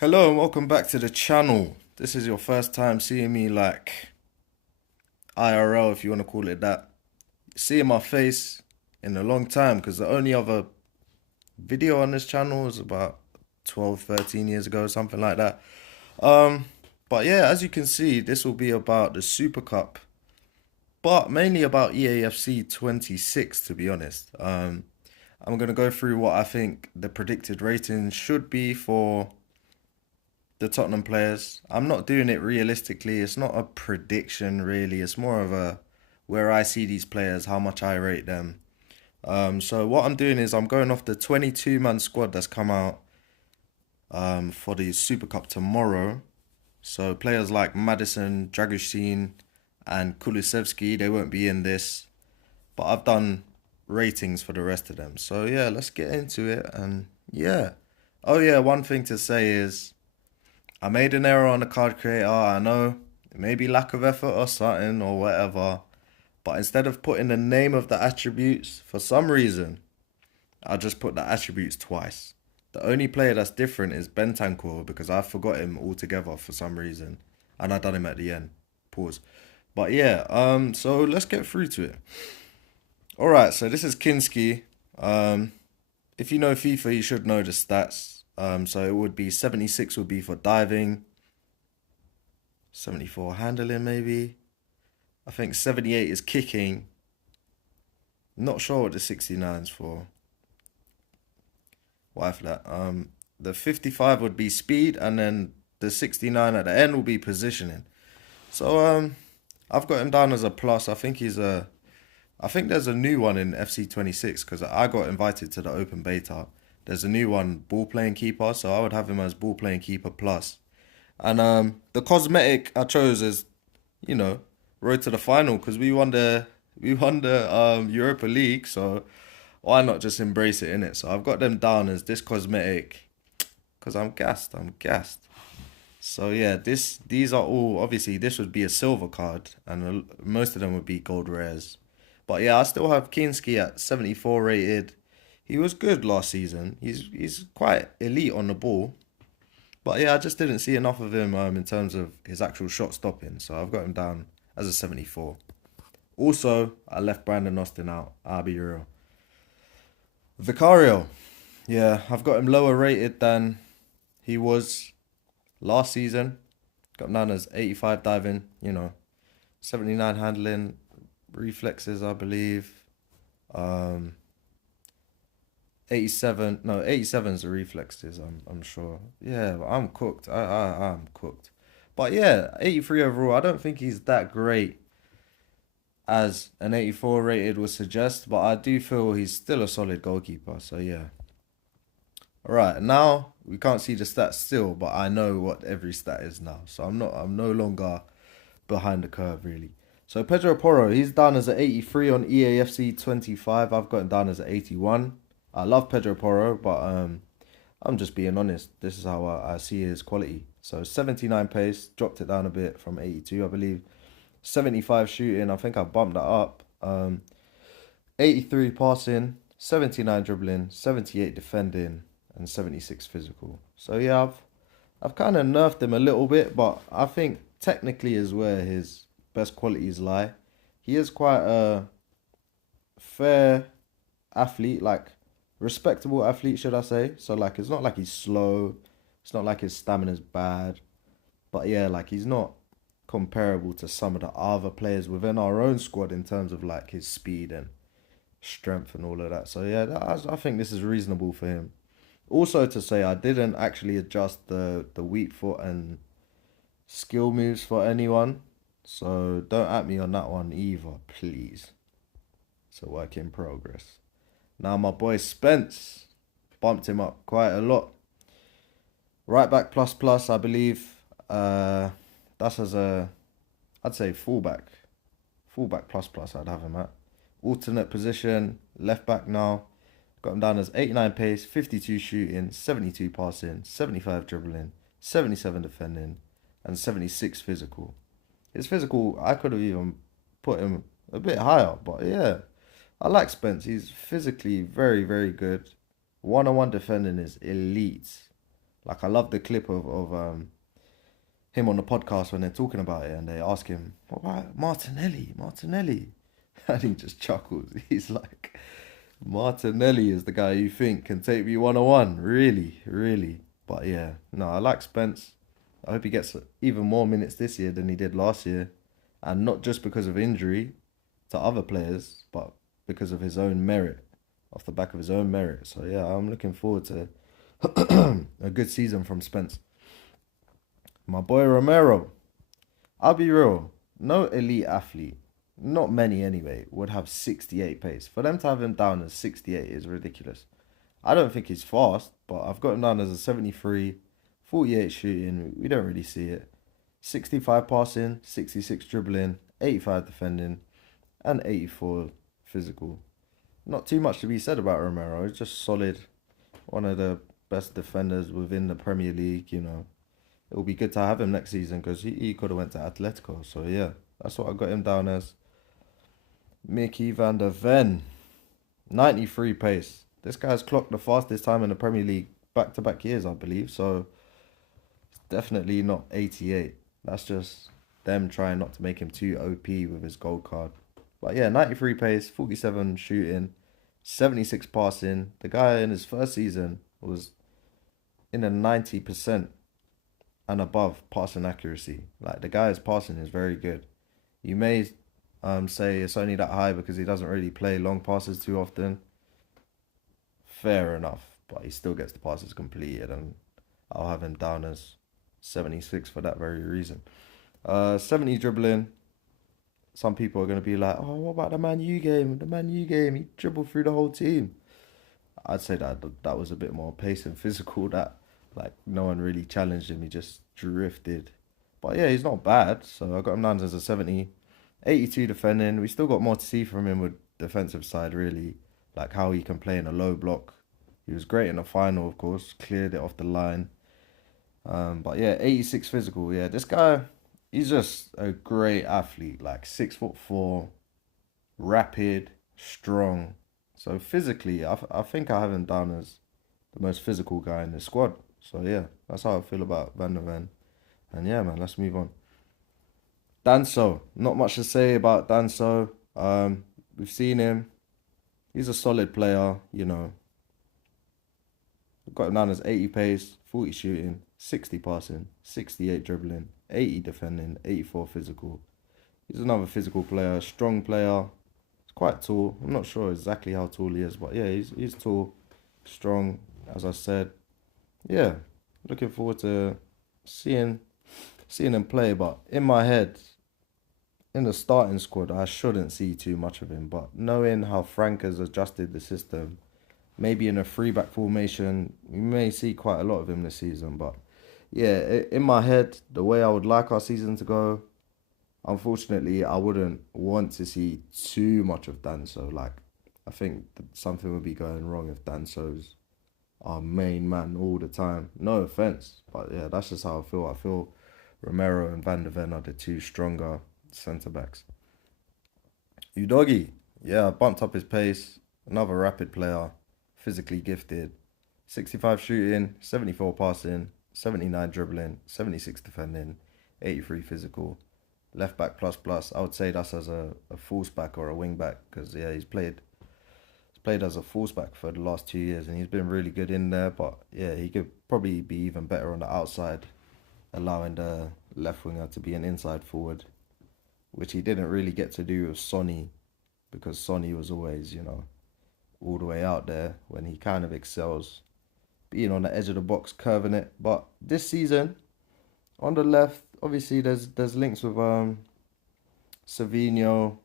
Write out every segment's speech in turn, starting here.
Hello and welcome back to the channel. This is your first time seeing me like IRL, if you want to call it that. Seeing my face in a long time because the only other video on this channel was about 12, 13 years ago, something like that. Um, but yeah, as you can see, this will be about the Super Cup, but mainly about EAFC 26 to be honest. I'm going to go through what I think the predicted ratings should be for the Tottenham players. I'm not doing it realistically. It's not a prediction really. It's more of a where I see these players, how much I rate them. So what I'm doing is I'm going off the 22-man squad that's come out for the Super Cup tomorrow. So players like Madison, Dragushin, and Kulusevski, they won't be in this. But I've done ratings for the rest of them. So yeah, let's get into it. And yeah. Oh yeah, one thing to say is I made an error on the card creator. I know it may be lack of effort or something or whatever. But instead of putting the name of the attributes, for some reason, I just put the attributes twice. The only player that's different is Bentancur because I forgot him altogether for some reason. And I done him at the end. Pause. But yeah, so let's get through to it. Alright, so this is Kinski. If you know FIFA, you should know the stats. So it would be 76 would be for diving, 74 handling maybe. I think 78 is kicking. Not sure what the 69's for. Why for that? The 55 would be speed, and then the 69 at the end will be positioning. So I've got him down as a plus. I think there's a new one in FC 26 because I got invited to the open beta. There's a new one, ball playing keeper, so I would have him as ball playing keeper plus. And the cosmetic I chose is, you know, road to the final because we won the Europa League, so why not just embrace it in it? So I've got them down as this cosmetic because I'm gassed. I'm gassed. So yeah, these are all obviously this would be a silver card, and most of them would be gold rares. But yeah, I still have Kinski at 74 rated. He was good last season. He's quite elite on the ball. But yeah, I just didn't see enough of him in terms of his actual shot stopping. So I've got him down as a 74. Also, I left Brandon Austin out. I'll be real. Vicario. Yeah, I've got him lower rated than he was last season. Got him down as 85 diving, 79 handling, reflexes, I believe. Um, 87, no, 87 is the reflexes, I'm sure. Yeah, I'm cooked. I'm cooked. But yeah, 83 overall. I don't think he's that great as an 84 rated would suggest, but I do feel he's still a solid goalkeeper. So yeah. All right, now we can't see the stats still, but I know what every stat is now. So I'm no longer behind the curve really. So Pedro Porro, he's down as an 83 on EAFC 25. I've got him down as an 81. I love Pedro Porro, but I'm just being honest. This is how I see his quality. So 79 pace, dropped it down a bit from 82, I believe. 75 shooting, I think I bumped that up. 83 passing, 79 dribbling, 78 defending, and 76 physical. So yeah, I've kind of nerfed him a little bit, but I think technically is where his best qualities lie. He is quite a fair athlete, like respectable athlete, should I say? So like, it's not like he's slow. It's not like his stamina's bad. But yeah, like he's not comparable to some of the other players within our own squad in terms of like his speed and strength and all of that. So yeah, I think this is reasonable for him. Also to say, I didn't actually adjust the weak foot and skill moves for anyone. So don't at me on that one either, please. It's a work in progress. Now my boy Spence bumped him up quite a lot. Right back plus plus, I believe. That's as I'd say fullback. Fullback plus plus I'd have him at. Alternate position, left back now. Got him down as 89 pace, 52 shooting, 72 passing, 75 dribbling, 77 defending, and 76 physical. His physical, I could have even put him a bit higher, but yeah. I like Spence. He's physically very, very good. One-on-one defending is elite. Like I love the clip of him on the podcast when they're talking about it and they ask him, "What about Martinelli? Martinelli?" And he just chuckles. He's like, "Martinelli is the guy you think can take me 101. Really, really." But yeah, no, I like Spence. I hope he gets even more minutes this year than he did last year, and not just because of injury to other players, but because of his own merit, off the back of his own merit. So yeah, I'm looking forward to a good season from Spence. My boy Romero, I'll be real, no elite athlete, not many anyway, would have 68 pace. For them to have him down as 68 is ridiculous. I don't think he's fast, but I've got him down as a 73, 48 shooting. We don't really see it. 65 passing, 66 dribbling, 85 defending, and 84 physical. Not too much to be said about Romero. He's just solid. One of the best defenders within the Premier League, you know. It'll be good to have him next season because he could have went to Atletico. So yeah, that's what I got him down as. Mickey van der Ven, 93 pace. This guy's clocked the fastest time in the Premier League back-to-back years, I believe. So it's definitely not 88. That's just them trying not to make him too OP with his gold card. But yeah, 93 pace, 47 shooting, 76 passing. The guy in his first season was in a 90% and above passing accuracy. Like the guy's passing is very good. You may say it's only that high because he doesn't really play long passes too often. Fair enough, but he still gets the passes completed, and I'll have him down as 76 for that very reason. 70 dribbling. Some people are going to be like, oh, what about the Man U game? The Man U game, he dribbled through the whole team. I'd say that was a bit more pace and physical. That like no one really challenged him. He just drifted. But yeah, he's not bad. So I got him down as a 70. 82 defending. We still got more to see from him with defensive side, really. Like how he can play in a low block. He was great in the final, of course. Cleared it off the line. But yeah, 86 physical. Yeah, this guy, he's just a great athlete. Like 6'4", rapid, strong. So physically, I think I have him down as the most physical guy in the squad. So yeah, that's how I feel about Van der Ven. And yeah, man, let's move on. Danso, not much to say about Danso. We've seen him. He's a solid player, you know. We've got him down as 80 pace, 40 shooting, 60 passing, 68 dribbling, 80 defending, 84 physical. He's another physical player, strong player. He's quite tall. I'm not sure exactly how tall he is, but yeah, he's tall, strong, as I said. Yeah, looking forward to seeing him play. But in my head, in the starting squad, I shouldn't see too much of him. But knowing how Frank has adjusted the system, maybe in a three back formation, we may see quite a lot of him this season. But yeah, in my head, the way I would like our season to go, unfortunately, I wouldn't want to see too much of Danso. Like, I think that something would be going wrong if Danso's our main man all the time. No offense, but yeah, that's just how I feel. I feel Romero and Van der Ven are the two stronger centre backs. Udogi, yeah, bumped up his pace. Another rapid player, physically gifted. 65 shooting, 74 passing, 79 dribbling, 76 defending, 83 physical. Left back plus plus. I would say that's as a full back or a wing back because yeah, he's played as a fullback for the last 2 years and he's been really good in there. But yeah, he could probably be even better on the outside, allowing the left winger to be an inside forward, which he didn't really get to do with Sonny because Sonny was always, you know, all the way out there when he kind of excels being on the edge of the box, curving it. But this season, on the left, obviously there's links with Savinho.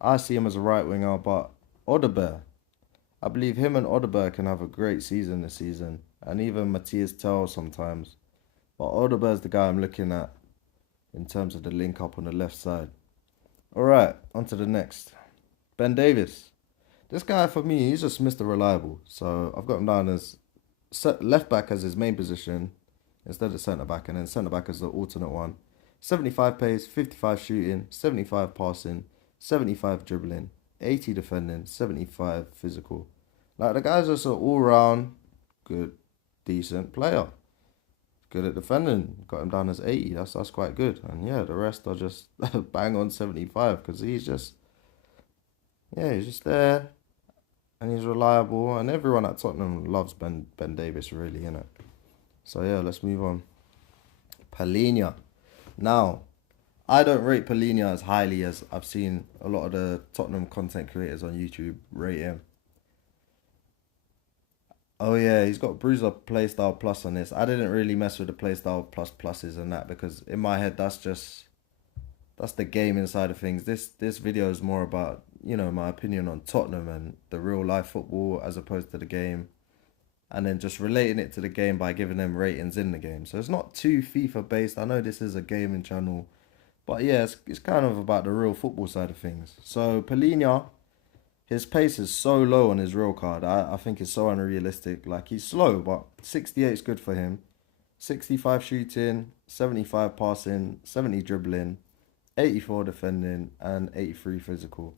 I see him as a right winger, but Odebear, I believe him and Odebear can have a great season this season, and even Matthias Tell sometimes. But Odebear's the guy I'm looking at in terms of the link up on the left side. All right, on to the next. Ben Davis. This guy, for me, he's just Mr. Reliable. So I've got him down as left back as his main position instead of centre back, and then centre back as the alternate one. 75 pace, 55 shooting, 75 passing, 75 dribbling, 80 defending, 75 physical. Like the guy's just an all round good, decent player. good at defending. Got him down as 80. That's quite good. And yeah, the rest are just bang on 75 because he's just there and he's reliable. And everyone at Tottenham loves Ben Davis, really, innit? So yeah, let's move on. Palhinha. Now, I don't rate Palhinha as highly as I've seen a lot of the Tottenham content creators on YouTube rate him. Oh yeah, he's got Bruiser Playstyle Plus on this. I didn't really mess with the Playstyle Plus pluses and that because in my head that's the gaming side of things. This video is more about, my opinion on Tottenham and the real life football as opposed to the game. And then just relating it to the game by giving them ratings in the game. So it's not too FIFA based. I know this is a gaming channel. But yeah, it's kind of about the real football side of things. So Palhinha, his pace is so low on his real card. I think it's so unrealistic. Like, he's slow, but 68 is good for him. 65 shooting, 75 passing, 70 dribbling, 84 defending, and 83 physical.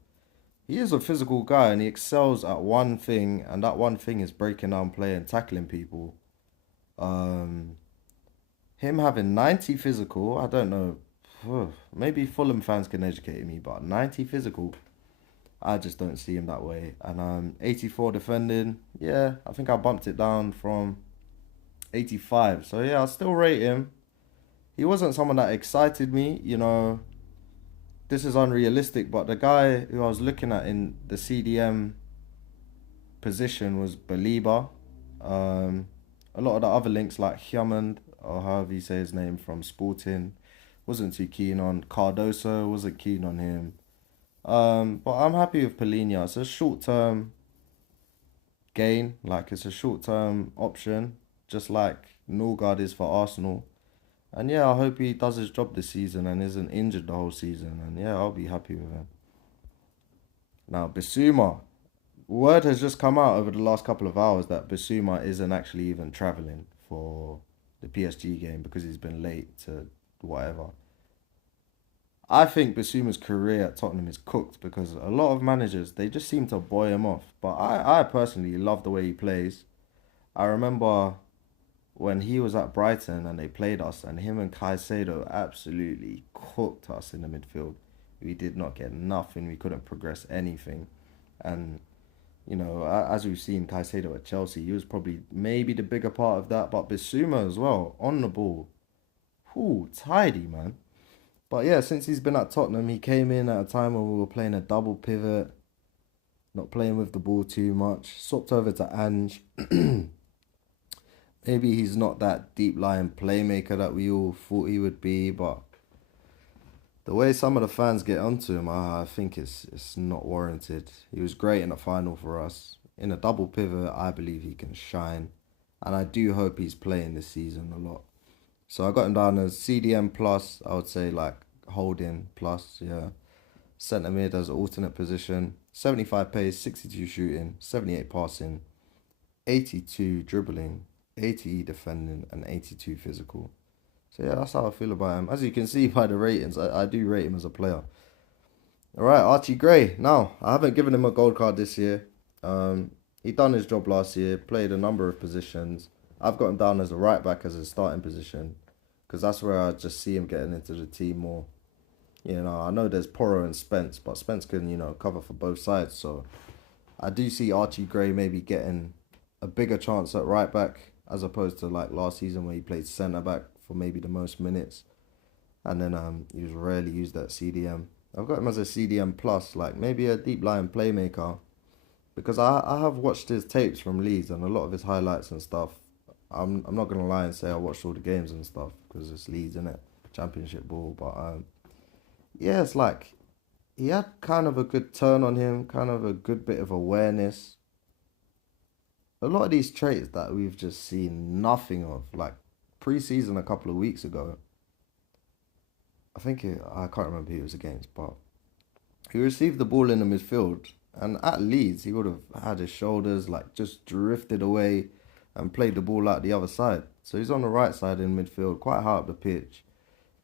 He is a physical guy and he excels at one thing, and that one thing is breaking down play and tackling people. Um, Him having 90 physical, I don't know. Maybe Fulham fans can educate me, but 90 physical, I just don't see him that way. And 84 defending, yeah, I think I bumped it down from 85. So yeah, I still rate him. He wasn't someone that excited me, This is unrealistic, but the guy who I was looking at in the CDM position was Baliba. A lot of the other links like Hammond, or however you say his name, from Sporting, wasn't too keen on. Cardoso, wasn't keen on him. But I'm happy with Palhinha. It's a short-term gain, like it's a short-term option, just like Norgard is for Arsenal. And yeah, I hope he does his job this season and isn't injured the whole season. And yeah, I'll be happy with him. Now, Bissouma. Word has just come out over the last couple of hours that Bissouma isn't actually even travelling for the PSG game because he's been late to whatever. I think Bissouma's career at Tottenham is cooked because a lot of managers, they just seem to boy him off. But I personally love the way he plays. I remember when he was at Brighton and they played us, and him and Caicedo absolutely cooked us in the midfield. We did not get nothing. We couldn't progress anything. And, as we've seen Caicedo at Chelsea, he was probably maybe the bigger part of that. But Bissouma as well, on the ball. Ooh, tidy, man. But yeah, since he's been at Tottenham, he came in at a time when we were playing a double pivot, not playing with the ball too much. Swapped over to Ange. Maybe he's not that deep-lying playmaker that we all thought he would be, but the way some of the fans get onto him, I think it's not warranted. He was great in the final for us. In a double pivot, I believe he can shine, and I do hope he's playing this season a lot. So I got him down as CDM plus, I would say like holding plus, yeah. Centre mid as alternate position. 75 pace, 62 shooting, 78 passing, 82 dribbling, 80 defending, and 82 physical. So yeah, that's how I feel about him. As you can see by the ratings, I do rate him as a player. Alright, Archie Gray. Now, I haven't given him a gold card this year. He done his job last year, played a number of positions. I've got him down as a right back as a starting position because that's where I just see him getting into the team more. I know there's Porro and Spence, but Spence can, cover for both sides. So I do see Archie Gray maybe getting a bigger chance at right back as opposed to like last season where he played centre back for maybe the most minutes. And then he was rarely used at CDM. I've got him as a CDM plus, like maybe a deep line playmaker. Because I have watched his tapes from Leeds and a lot of his highlights and stuff. I'm not going to lie and say I watched all the games and stuff because it's Leeds, innit? Championship ball. But yeah, it's like he had kind of a good turn on him, kind of a good bit of awareness. A lot of these traits that we've just seen nothing of, like pre-season a couple of weeks ago. I can't remember who he was against, but he received the ball in the midfield. And at Leeds, he would have had his shoulders like just drifted away and played the ball out the other side. So he's on the right side in midfield, quite high up the pitch.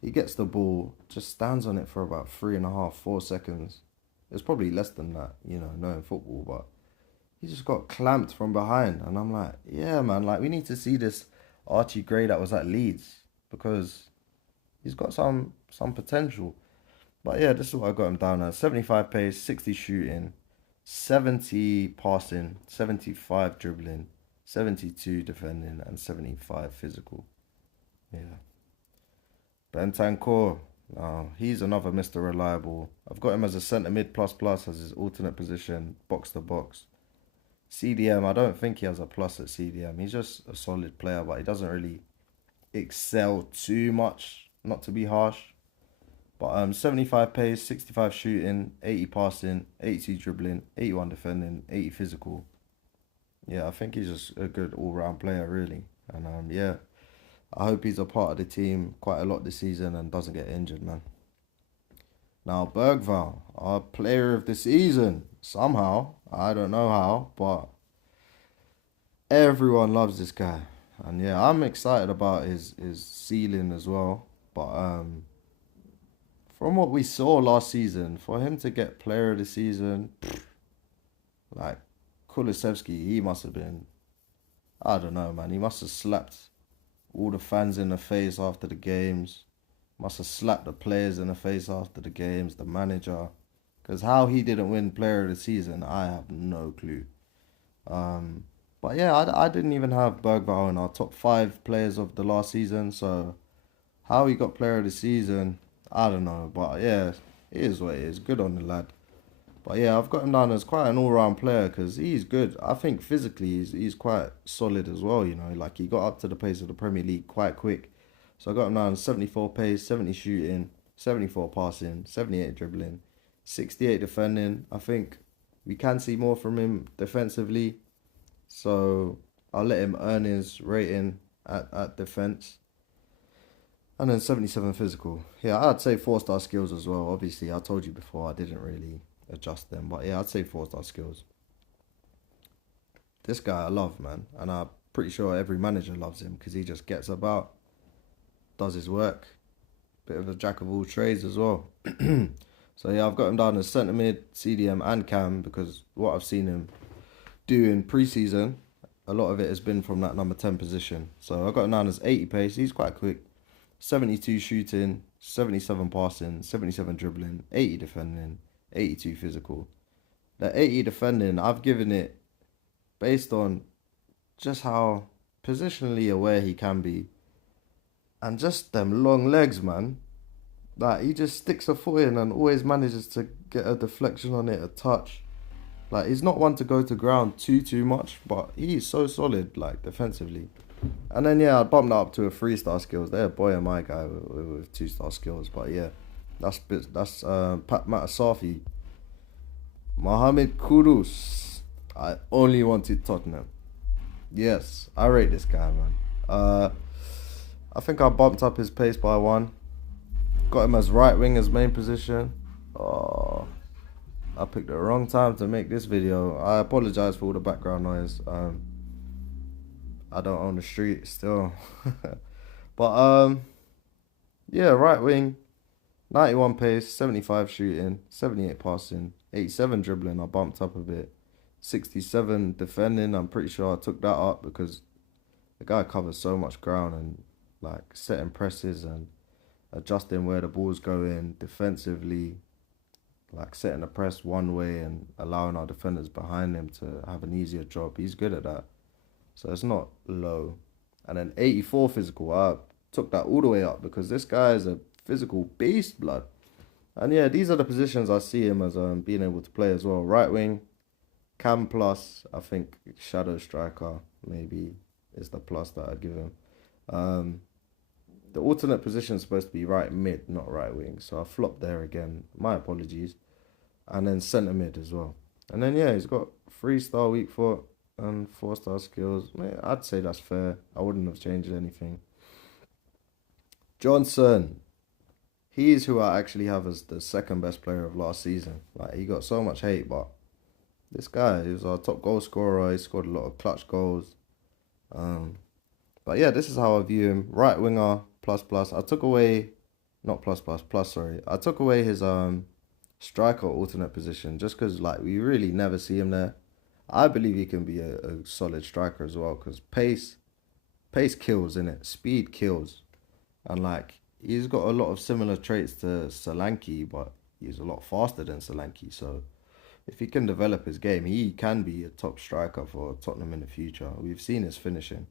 He gets the ball, just stands on it for about 3.5, 4 seconds. It's probably less than that, knowing football, but he just got clamped from behind. And I'm like, yeah, man, like we need to see this Archie Gray that was at Leeds because he's got some potential. But yeah, this is what I got him down as: 75 pace, 60 shooting, 70 passing, 75 dribbling, 72 defending, and 75 physical. Yeah. Bentancur, he's another Mr. Reliable. I've got him as a centre mid plus plus as his alternate position, box to box. CDM, I don't think he has a plus at CDM. He's just a solid player, but he doesn't really excel too much, not to be harsh. But 75 pace, 65 shooting, 80 passing, 82 dribbling, 81 defending, 80 physical. Yeah, I think he's just a good all-round player, really. And yeah, I hope he's a part of the team quite a lot this season and doesn't get injured, man. Now, Bergval, our player of the season, somehow, I don't know how, but everyone loves this guy. And yeah, I'm excited about his ceiling as well. But from what we saw last season, for him to get player of the season, like Kulusevski, he must have been, I don't know, man. He must have slapped all the fans in the face after the games. Must have slapped the players in the face after the games, the manager. Because how he didn't win player of the season, I have no clue. Um, but yeah, I didn't even have Bergvall in our top five players of the last season. So how he got player of the season, I don't know. But yeah, it is what it is. Good on the lad. But yeah, I've got him down as quite an all-round player because he's good. I think physically he's quite solid as well, you know. Like he got up to the pace of the Premier League quite quick. So I got him down 74 pace, 70 shooting, 74 passing, 78 dribbling, 68 defending. I think we can see more from him defensively. So I'll let him earn his rating at defense. And then 77 physical. Yeah, I'd say 4-star skills as well. Obviously, I told you before I didn't really adjust them. But yeah, I'd say 4-star skills. This guy I love, man. And I'm pretty sure every manager loves him because he just gets about, does his work. Bit of a jack of all trades as well. So yeah, I've got him down as centre mid, CDM and cam because what I've seen him do in pre-season, a lot of it has been from that number 10 position. So I got him down as 80 pace. He's quite quick. 72 shooting, 77 passing, 77 dribbling, 80 defending, 82 physical. That 80 defending, I've given it based on just how positionally aware he can be and just them long legs, man. Like he just sticks a foot in and always manages to get a deflection on it, a touch. Like he's not one to go to ground too much, but he's so solid like defensively. And then yeah, I bumped that up to a 3-star skills. There, boy, am I guy with 2-star skills. But yeah, that's Pat Matasafi, Mohamed Kudus. I only wanted Tottenham. Yes, I rate this guy, man. I think I bumped up his pace by 1. Got him as right wing as main position. Oh, I picked the wrong time to make this video. I apologize for all the background noise. I don't own the street still. But yeah, right wing, 91 pace, 75 shooting, 78 passing, 87 dribbling. I bumped up a bit. 67 defending. I'm pretty sure I took that up because the guy covers so much ground and like setting presses and adjusting where the ball's going defensively, like setting the press one way and allowing our defenders behind him to have an easier job. He's good at that. So it's not low. And then 84 physical, I took that all the way up because this guy is a physical beast, blood. And yeah, these are the positions I see him as being able to play as well. Right wing, cam plus, I think shadow striker maybe is the plus that I'd give him. The alternate position is supposed to be right mid, not right wing. So I flopped there again. My apologies. And then centre mid as well. And then yeah, he's got 3-star weak foot and 4-star skills. I'd say that's fair. I wouldn't have changed anything. Johnson. He's who I actually have as the second best player of last season. Like he got so much hate, but this guy, he was our top goal scorer. He scored a lot of clutch goals. But yeah, this is how I view him. Right winger, plus plus. I took away, not plus plus, plus sorry. I took away his striker alternate position just because like we really never see him there. I believe he can be a solid striker as well because pace, pace kills, innit? Speed kills. And like he's got a lot of similar traits to Solanke, but he's a lot faster than Solanke. So if he can develop his game, he can be a top striker for Tottenham in the future. We've seen his finishing.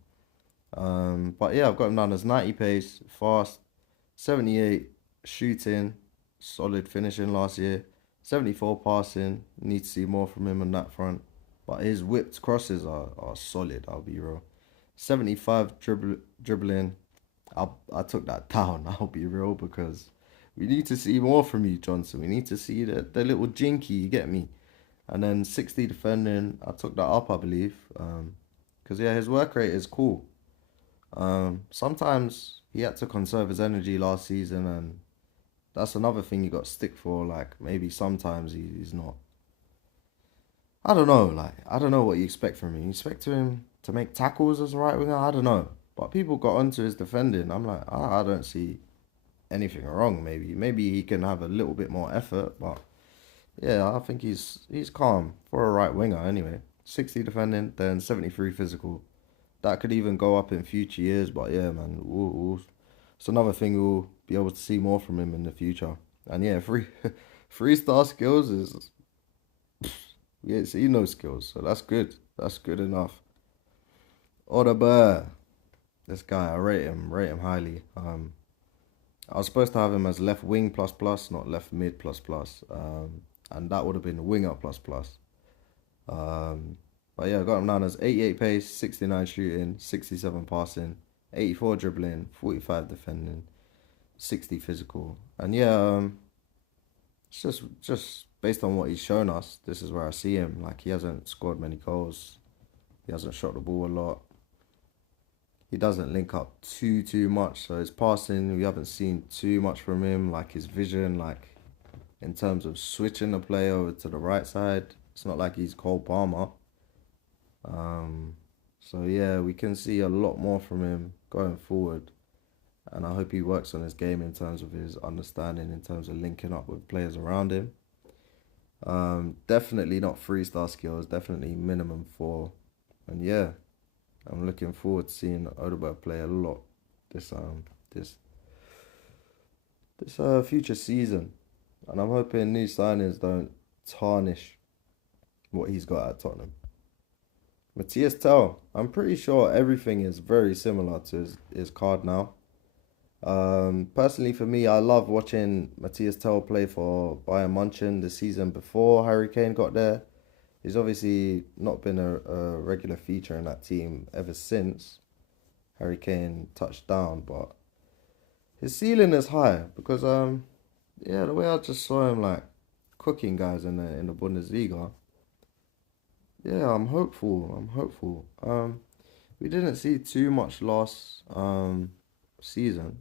But yeah, I've got him down as 90 pace, fast, 78 shooting, solid finishing last year, 74 passing. Need to see more from him on that front. But his whipped crosses are solid, I'll be real. 75 dribbling. I took that down, I'll be real, because we need to see more from you, Johnson. We need to see the little jinky, you get me? And then 60 defending, I took that up, I believe. Because, yeah, his work rate is cool. Sometimes he had to conserve his energy last season, and that's another thing you got to stick for. Like, maybe sometimes he's not. I don't know. Like, I don't know what you expect from him. You expect him to make tackles as a right winger? I don't know. But people got onto his defending. I'm like, I don't see anything wrong. Maybe he can have a little bit more effort, but yeah, I think he's calm for a right winger anyway. 60 defending, then 73 physical. That could even go up in future years, but yeah, man, it's another thing we'll be able to see more from him in the future. And yeah, three star skills is yeah, see no skills, so that's good. That's good enough. Odegaard, this guy, I rate him highly. I was supposed to have him as left wing plus plus, not left mid plus plus. And that would have been winger plus plus. But yeah, I got him down as 88 pace, 69 shooting, 67 passing, 84 dribbling, 45 defending, 60 physical. And yeah, it's just based on what he's shown us, this is where I see him. Like, he hasn't scored many goals. He hasn't shot the ball a lot. He doesn't link up too much. So his passing, we haven't seen too much from him. Like, his vision, like, in terms of switching the play over to the right side, it's not like he's Cole Palmer. So yeah, we can see a lot more from him going forward. And I hope he works on his game in terms of his understanding, in terms of linking up with players around him. Definitely not 3 star skills, definitely minimum 4. And yeah, I'm looking forward to seeing Odegaard play a lot this this future season. And I'm hoping new signings don't tarnish what he's got at Tottenham. Matthias Tell, I'm pretty sure everything is very similar to his card now. Personally, for me, I love watching Matthias Tell play for Bayern Munchen the season before Harry Kane got there. He's obviously not been a regular feature in that team ever since Harry Kane touched down, but his ceiling is high because yeah, the way I just saw him like cooking guys in the Bundesliga. Yeah, I'm hopeful. I'm hopeful. We didn't see too much last season,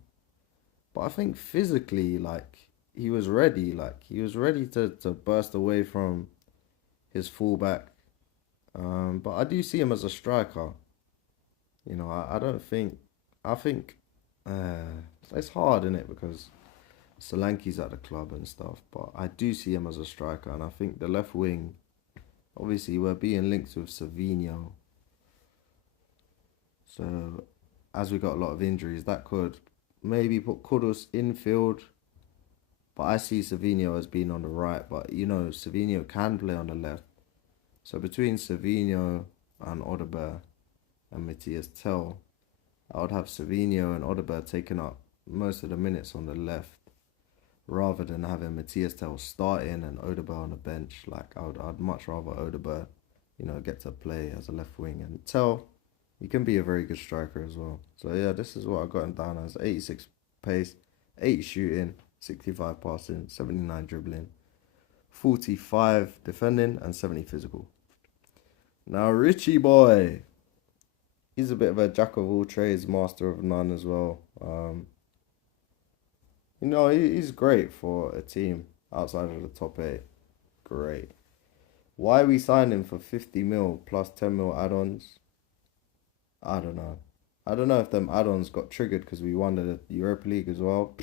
but I think physically, like he was ready. Like he was ready to burst away from his fullback. But I do see him as a striker. You know, I don't think. I think it's hard, isn't it? Because Solanke's at the club and stuff. But I do see him as a striker, and I think the left wing. Obviously, we're being linked with Savinho. So, as we got a lot of injuries, that could maybe put Kudus infield. But I see Savinho as being on the right. But, you know, Savinho can play on the left. So, between Savinho and Odegaard and Matthias Tell, I would have Savinho and Odegaard taking up most of the minutes on the left, rather than having Matthias Tell starting and Odegaard on the bench. Like, I'd much rather Odegaard, you know, get to play as a left wing. And Tell, he can be a very good striker as well. So, yeah, this is what I got him down as. 86 pace, 80 shooting, 65 passing, 79 dribbling, 45 defending, and 70 physical. Now, Richie boy, he's a bit of a jack of all trades, master of none as well. You know, he's great for a team outside of the top 8. Great. Why we signed him for 50 mil plus 10 mil add-ons? I don't know. I don't know if them add-ons got triggered because we won the Europa League as well.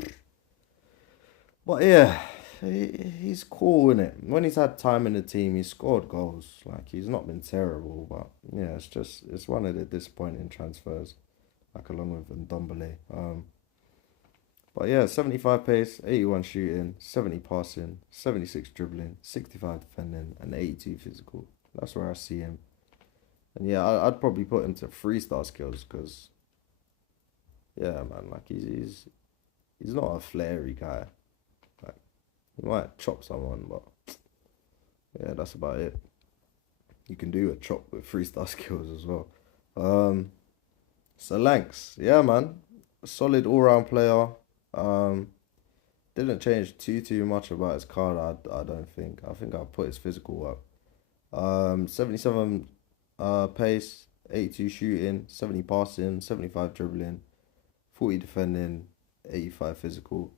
But yeah, he's cool, innit? When he's had time in the team, he's scored goals. Like, he's not been terrible, but yeah, it's one of the disappointing transfers. like along with Ndombele. But yeah, 75 pace, 81 shooting, 70 passing, 76 dribbling, 65 defending, and 82 physical. That's where I see him. And yeah, I'd probably put him to 3-star skills because yeah, man, like he's not a flary guy. Like he might chop someone, but yeah, that's about it. You can do a chop with 3-star skills as well. Um, Solanks, yeah, man, a solid all-round player. Um, didn't change too much about his card. I don't think. I think I'll put his physical up. 77 pace, 82 shooting, 70 passing, 75 dribbling, 40 defending, 85 physical.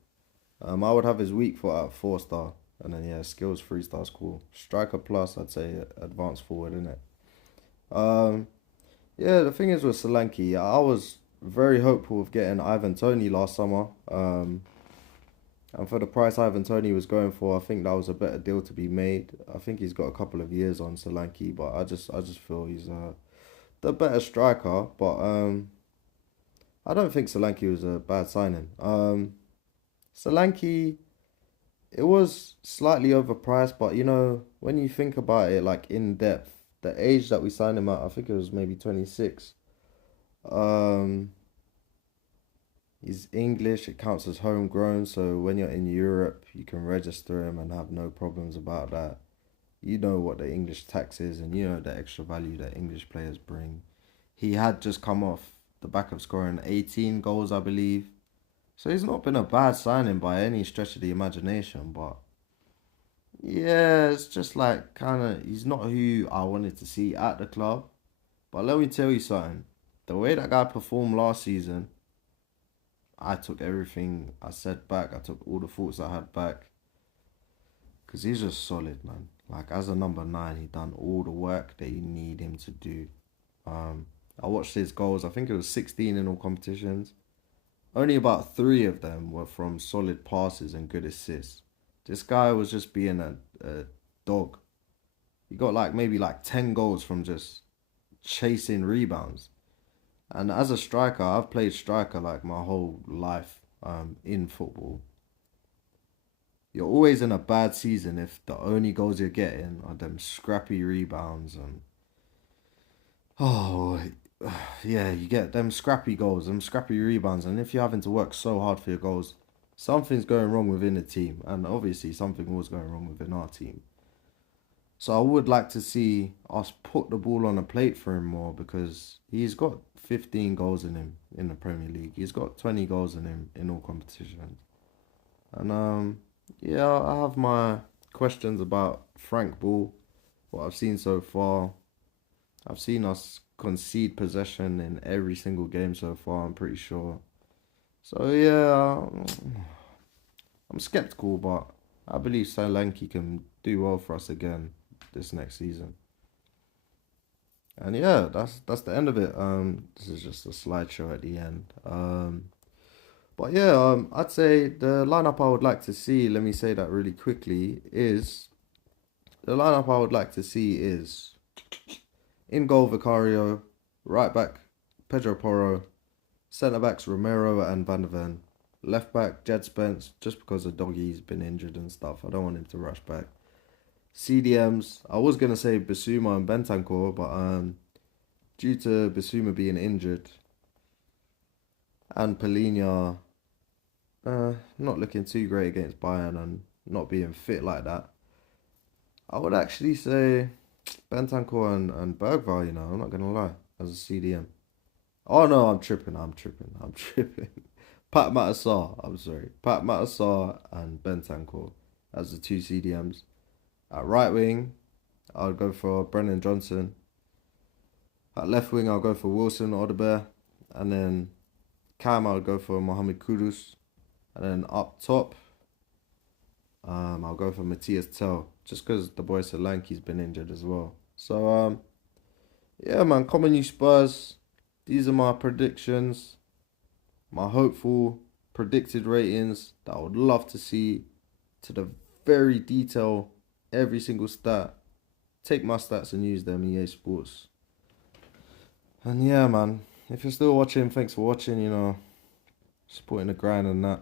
I would have his weak foot at 4-star, and then yeah, skills 3 stars cool. Striker plus, I'd say advanced forward, innit? Um, yeah, the thing is with Solanke, I was very hopeful of getting Ivan Toney last summer. And for the price Ivan Toney was going for, I think that was a better deal to be made. I think he's got a couple of years on Solanke, but I just feel he's the better striker. But I don't think Solanke was a bad signing. Solanke, it was slightly overpriced, but you know, when you think about it, like in depth, the age that we signed him at, I think it was maybe 26. Um, he's English, it counts as homegrown, so when you're in Europe, you can register him and have no problems about that. You know what the English tax is, and you know the extra value that English players bring. He had just come off the back of scoring 18 goals, I believe. So he's not been a bad signing by any stretch of the imagination, but yeah, it's just like kind of he's not who I wanted to see at the club. But let me tell you something. The way that guy performed last season, I took everything I said back. I took all the thoughts I had back. Because he's just solid, man. Like, as a number 9, he done all the work that you need him to do. Um, I watched his goals. I think it was 16 in all competitions. Only about 3 of them were from solid passes and good assists. This guy was just being a dog. He got like maybe like 10 goals from just chasing rebounds. And as a striker, I've played striker like my whole life in football. You're always in a bad season if the only goals you're getting are them scrappy rebounds and oh yeah, you get them scrappy goals, them scrappy rebounds, and if you're having to work so hard for your goals, something's going wrong within the team, and obviously something was going wrong within our team. So I would like to see us put the ball on the plate for him more because he's got 15 goals in him in the Premier League. He's got 20 goals in him in all competitions. And yeah, I have my questions about Frank Ball, what I've seen so far. I've seen us concede possession in every single game so far, I'm pretty sure. So yeah, I'm skeptical, but I believe Solanke can do well for us again this next season. And yeah, that's the end of it. This is just a slideshow at the end. But yeah, I'd say the lineup I would like to see. Let me say that really quickly. Is the lineup I would like to see is in goal Vicario, right back Pedro Porro, centre backs Romero and Van der Ven, left back Jed Spence, just because the doggy's been injured and stuff. I don't want him to rush back. CDMs, I was gonna say Basuma and Bentancur, but due to Basuma being injured and Polina not looking too great against Bayern and not being fit like that, I would actually say Bentancur and Bergvall, you know, I'm not gonna lie, as a CDM. Oh no, I'm tripping. Pat Matasar, I'm sorry. Pat Matasar and Bentancur as the 2 CDMs. At right wing, I'll go for Brennan Johnson. At left wing, I'll go for Wilson Odobert. And then Cam, I'll go for Mohamed Kudus. And then up top, I'll go for Matthias Tell. Just because the boy Solanke's been injured as well. So, yeah, man, Common You Spurs. These are my predictions. My hopeful predicted ratings that I would love to see to the very detail, every single stat. Take my stats and use them EA Sports. And yeah, man, if you're still watching, thanks for watching, supporting the grind and that.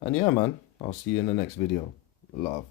And yeah, man, I'll see you in the next video. Love.